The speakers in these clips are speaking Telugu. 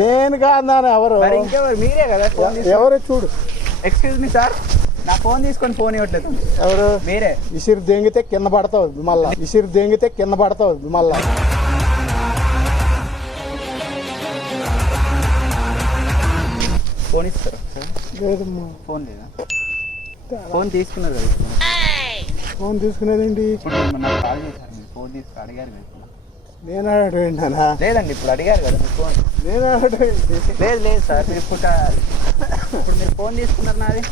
నేను కాదు ఎవరు? మరి ఇంకెవరు? మీరే కదా ఫోన్ తీసుకొని ఎవరు చూడు. ఎక్స్క్యూజ్ మీ సార్ నా ఫోన్ తీసుకొని ఫోన్ ఇవ్వట్లేదు. ఎవరు? మీరే. ఇసిరి దెంగితే కింద పడతావు మళ్ళా. ఇసిరి దెంగితే కింద పడతావు మళ్ళా. ఫోన్ ఇస్తారు? సార్ లేదమ్మా. ఫోన్ లేదా? ఫోన్ తీసుకున్నారు కదా. ఫోన్ తీసుకునేదేంటి? ఇప్పుడు మీరు నాకు కాల్ చేశారు. మీరు ఫోన్ తీసుకు అడిగారు కదా. నేను అడగండి నాన్న లేదండి ఇప్పుడు అడిగారు కదా మీరు ఫోన్. నేను అడగండి లేదు లేదు సార్ మీరు ఇప్పుడు ఇప్పుడు మీరు ఫోన్ తీసుకున్నారు నాది.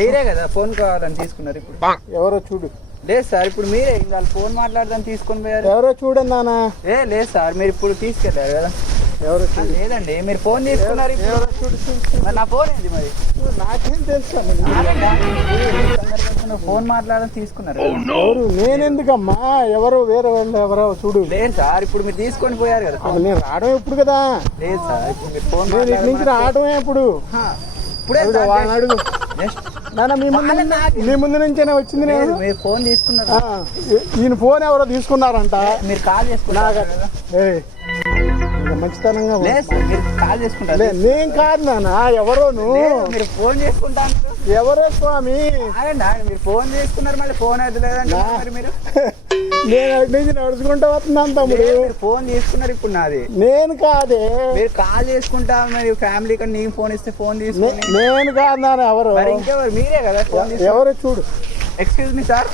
మీరే కదా ఫోన్ కావాలని తీసుకున్నారు ఇప్పుడు. ఎవరో చూడు. లేదు సార్ ఇప్పుడు మీరే ఇంకా వాళ్ళు ఫోన్ మాట్లాడదాం తీసుకొని పోయారు. ఎవరో చూడండి నాన్న. ఏ లేదు సార్ మీరు ఇప్పుడు తీసుకెళ్ళారు కదా. ఎవరో లేదండి మీరు ఫోన్ తీసుకున్నారు ఇప్పుడు. నా ఫోన్ ఏంది మరి? నాకేం తెలుసు ఫోన్ మాట్లాడడం తీసుకున్నారు కదా. ఎవరు? నేనెందుకమ్మా? ఎవరు? వేరే వాళ్ళు ఎవరో చూడు. లేదు సార్ ఇప్పుడు మీరు తీసుకొని పోయారు కదా నేను రావడం ఎప్పుడు కదా? లేదు సార్ ఇప్పుడు మీరు ఫోన్ నేను ఇటు నుంచి రావడమే ఎప్పుడు? ఆ, ఇప్పుడే అడుగు, సార్ వాళ్ళని అడుగు. జస్ట్ నాన్న మీ ముందు మీ ముందు నుంచేనే వచ్చింది లేదు, నేను మీరు ఫోన్ తీసుకున్నారు. ఈయన ఫోన్ ఎవరో తీసుకున్నారంట. మీరు కాల్ చేసుకున్నారు మంచితనంగా మీరు కాల్ చేసుకుంటారు. నేను కాదు నాన్న ఎవరోను? లేదు, మీరు ఫోన్ చేసుకుంటాను ఎవరో స్వామి? మీరు ఫోన్ చేసుకున్నారు మళ్ళీ ఫోన్ అయితే లేదంటే నా- మరి నేను అటు నుంచి నడుచుకుంటా వస్తున్నాను తమ్ముడు. ఫోన్ తీసుకున్నారు ఇప్పుడు నాది. నేను కాదే. మీరు కాల్ చేసుకుంటా మరి ఫ్యామిలీ కానీ నేను ఫోన్ ఇస్తే ఫోన్ తీసుకుని. నేను కాదు నాన్న ఎవరు? మరి ఇంకెవరు? మీరే కదా ఫోన్ ఎవరో? చూడు. ఎక్స్క్యూజ్ మీ సార్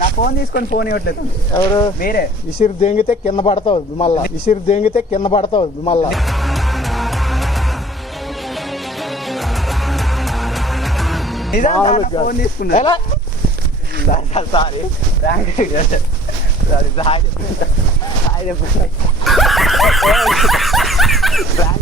నా ఫోన్ తీసుకొని ఫోన్ ఇవ్వట్లేదు. ఎవరు? మీరే. ఇసిరి దెంగితే కింద పడతావు మళ్ళా. ఇసిరి దెంగితే కింద పడతావు మళ్ళా. Phone sir sir. సారీ.